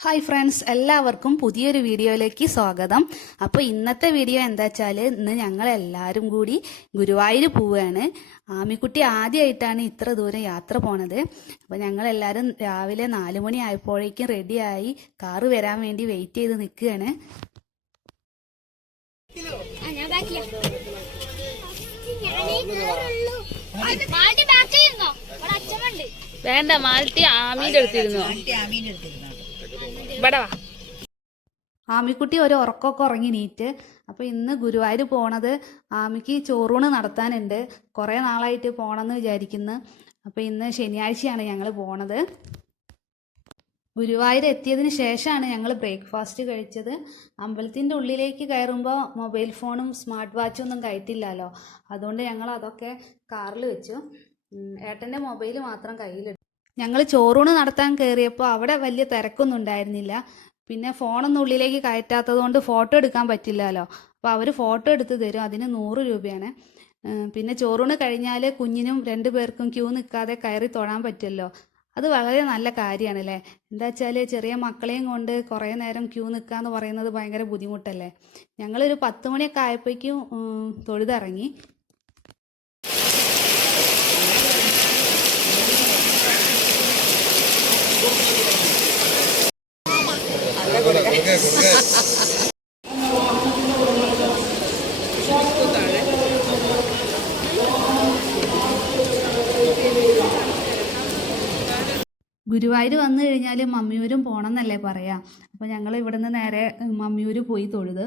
Hi friends, എല്ലാവർക്കും പുതിയൊരു വീഡിയോയിലേക്ക് സ്വാഗതം. അപ്പോൾ ഇന്നത്തെ വീഡിയോ എന്താ വെച്ചാൽ ഇന്ന് ഞങ്ങൾ എല്ലാവരും കൂടി ഗുരുവായൂർ പോവുകയാണ്. ആമിക്കുട്ടി ആദ്യമായിട്ടാണ് ഇത്ര ദൂരം യാത്ര പോണത്. അപ്പോൾ ഞങ്ങളെല്ലാവരും രാവിലെ 4 മണി ആയപ്പോഴേക്കും റെഡിയായി കാറ് വരാൻ വേണ്ടി വെയിറ്റ് ചെയ്ത് നിൽക്കുകയാണ്. വേണ്ട, മാലത്തി ആമീൻ്റെ അടുത്തിരുന്നു. ആമിക്കുട്ടി ഒരു ഉറക്കമൊക്കെ ഉറങ്ങി നീറ്റ്. അപ്പോൾ ഇന്ന് ഗുരുവായൂർ പോണത് ആമിക്ക് ചോറൂണ് നടത്താനുണ്ട്. കുറേ നാളായിട്ട് പോകണമെന്ന് വിചാരിക്കുന്നു. അപ്പോൾ ഇന്ന് ശനിയാഴ്ചയാണ് ഞങ്ങൾ പോണത്. ഗുരുവായൂർ എത്തിയതിന് ശേഷമാണ് ഞങ്ങൾ ബ്രേക്ക്ഫാസ്റ്റ് കഴിച്ചത്. അമ്പലത്തിൻ്റെ ഉള്ളിലേക്ക് കയറുമ്പോൾ മൊബൈൽ ഫോണും സ്മാർട്ട് വാച്ചും ഒന്നും കയറ്റില്ലല്ലോ. അതുകൊണ്ട് ഞങ്ങൾ അതൊക്കെ കാറിൽ വെച്ചു. ഏട്ടൻ്റെ മൊബൈൽ മാത്രം കയ്യിലെടുത്തു. ഞങ്ങൾ ചോറൂണ് നടത്താൻ കയറിയപ്പോൾ അവിടെ വലിയ തിരക്കൊന്നും ഉണ്ടായിരുന്നില്ല. പിന്നെ ഫോണൊന്നും ഉള്ളിലേക്ക് കയറ്റാത്തത് കൊണ്ട് ഫോട്ടോ എടുക്കാൻ പറ്റില്ലല്ലോ. അപ്പോൾ അവർ ഫോട്ടോ എടുത്ത് തരും. അതിന് 100 രൂപയാണ്. പിന്നെ ചോറൂണ് കഴിഞ്ഞാൽ കുഞ്ഞിനും 2 പേർക്കും ക്യൂ നിൽക്കാതെ കയറി തൊഴാൻ പറ്റുമല്ലോ. അത് വളരെ നല്ല കാര്യമാണ് അല്ലേ. എന്താ വെച്ചാൽ ചെറിയ മക്കളെയും കൊണ്ട് കുറേ നേരം ക്യൂ നിൽക്കുക എന്ന് പറയുന്നത് ഭയങ്കര ബുദ്ധിമുട്ടല്ലേ. ഞങ്ങളൊരു 10 മണിയൊക്കെ ആയപ്പോഴേക്കും തൊഴുതിറങ്ങി. ഗുരുവായൂർ വന്നു കഴിഞ്ഞാൽ മമ്മിയൂരും പോകണം എന്നല്ലേ പറയാ. അപ്പോൾ ഞങ്ങൾ ഇവിടുന്ന് നേരെ മമ്മിയൂർ പോയി തൊഴുത്.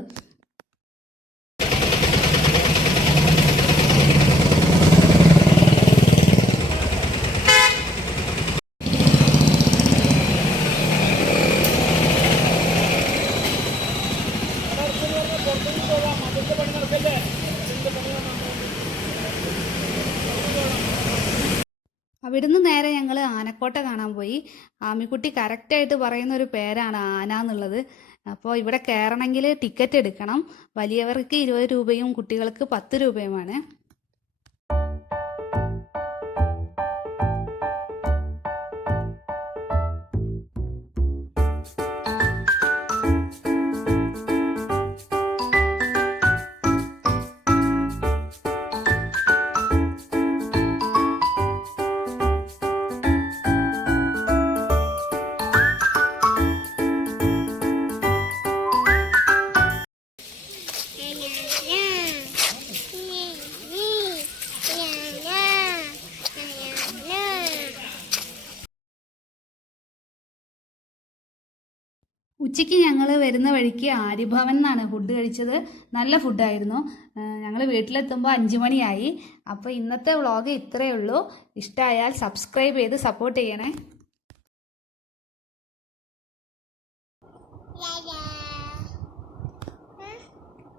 അവിടുന്ന് നേരെ ഞങ്ങൾ ആനക്കോട്ട കാണാൻ പോയി. ആമിക്കുട്ടി കറക്റ്റായിട്ട് പറയുന്ന ഒരു പേരാണ് ആന എന്നുള്ളത്. അപ്പോൾ ഇവിടെ കയറണമെങ്കിൽ ടിക്കറ്റ് എടുക്കണം. വലിയവർക്ക് 20 രൂപയും കുട്ടികൾക്ക് 10 രൂപയുമാണ്. ഉച്ചയ്ക്ക് ഞങ്ങൾ വരുന്ന വഴിക്ക് ആര്യഭവൻ എന്നാണ് ഫുഡ് കഴിച്ചത്. നല്ല ഫുഡായിരുന്നു. ഞങ്ങൾ വീട്ടിലെത്തുമ്പോൾ 5 മണിയായി. അപ്പോൾ ഇന്നത്തെ വ്ളോഗ് ഇത്രയേ ഉള്ളൂ. ഇഷ്ടമായാൽ സബ്സ്ക്രൈബ് ചെയ്ത് സപ്പോർട്ട് ചെയ്യണേ.